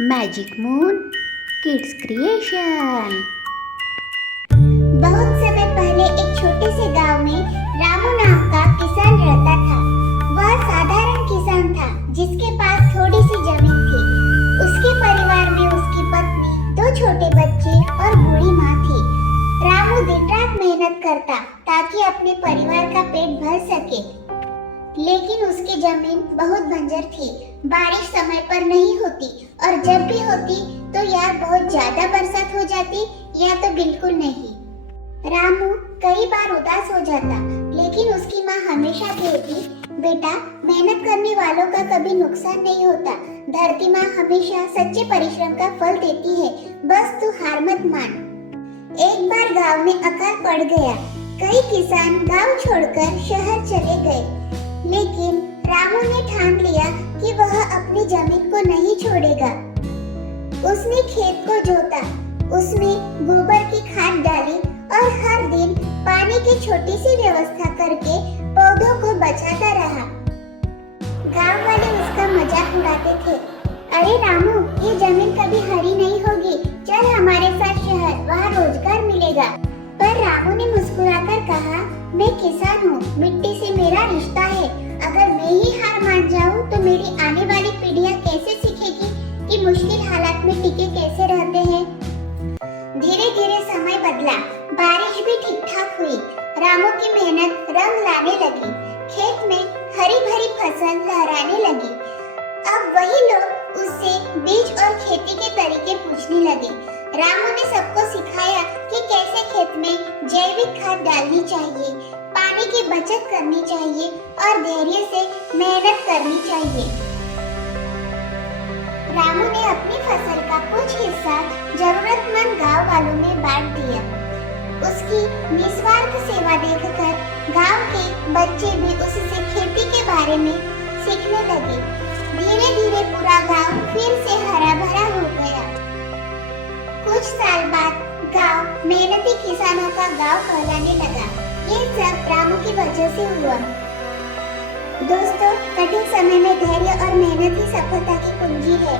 Magic moon kids creation. बहुत समय पहले एक छोटे से गांव में रामू नाम का किसान रहता था। वह साधारण किसान था जिसके पास थोड़ी सी जमीन थी। उसके परिवार में उसकी पत्नी, 2 छोटे बच्चे और बूढ़ी माँ थी। रामू दिन रात मेहनत करता ताकि अपने परिवार का पेट भर सके, लेकिन उसकी जमीन बहुत बंजर थी। बारिश समय पर नहीं होती और जब भी होती तो या बहुत ज्यादा बरसात हो जाती या तो बिल्कुल नहीं। रामू कई बार उदास हो जाता, लेकिन उसकी माँ हमेशा कहती, बेटा मेहनत करने वालों का कभी नुकसान नहीं होता। धरती माँ हमेशा सच्चे परिश्रम का फल देती है, बस तू हार मत मान। एक बार गांव में अकाल पड़ गया। कई किसान गांव छोड़कर शहर चले गए, लेकिन रामू ने ठान लिया कि वह अपनी जमीन को नहीं छोड़ेगा। उसने खेत को जोता, उसमें गोबर की खाद डाली और हर दिन पानी की छोटी सी व्यवस्था करके पौधों को बचाता रहा। गांव वाले उसका मजाक उड़ाते थे, अरे रामू, ये जमीन कभी हरी नहीं होगी, चल हमारे साथ शहर, वहाँ रोजगार मिलेगा। पर रामू ने मुस्कुराकर कहा, मैं किसान हूँ, मिट्टी से मेरा रिश्ता है। अगर मैं ही हार मान जाऊँ तो मेरी आने वाली पीढ़ियाँ कैसे सीखेगी कि मुश्किल हालात में टिके कैसे रहते हैं। धीरे धीरे समय बदला, बारिश भी ठीक ठाक हुई। रामू की मेहनत रंग लाने लगी, खेत में हरी भरी फसल लहराने लगी। अब वही लोग उससे बीज और खेती के तरीके पूछने लगे। रामू ने सबको सिखाया कि कैसे खेत में जैविक खाद डालनी चाहिए, पानी की बचत करनी चाहिए और धैर्य से मेहनत करनी चाहिए। रामू ने अपनी फसल का कुछ हिस्सा जरूरतमंद गांव वालों में बांट दिया। उसकी निस्वार्थ सेवा देखकर गांव के बच्चे भी उससे खेती के बारे में सीखने लगे। धीरे धीरे पूरा गांव फिर से हरा भरा हो गया। कुछ साल बाद गांव मेहनती किसानों का गांव कहलाने लगा। ये सब रामू की वजह से हुआ। दोस्तों, कठिन समय में धैर्य और मेहनत ही सफलता की कुंजी है।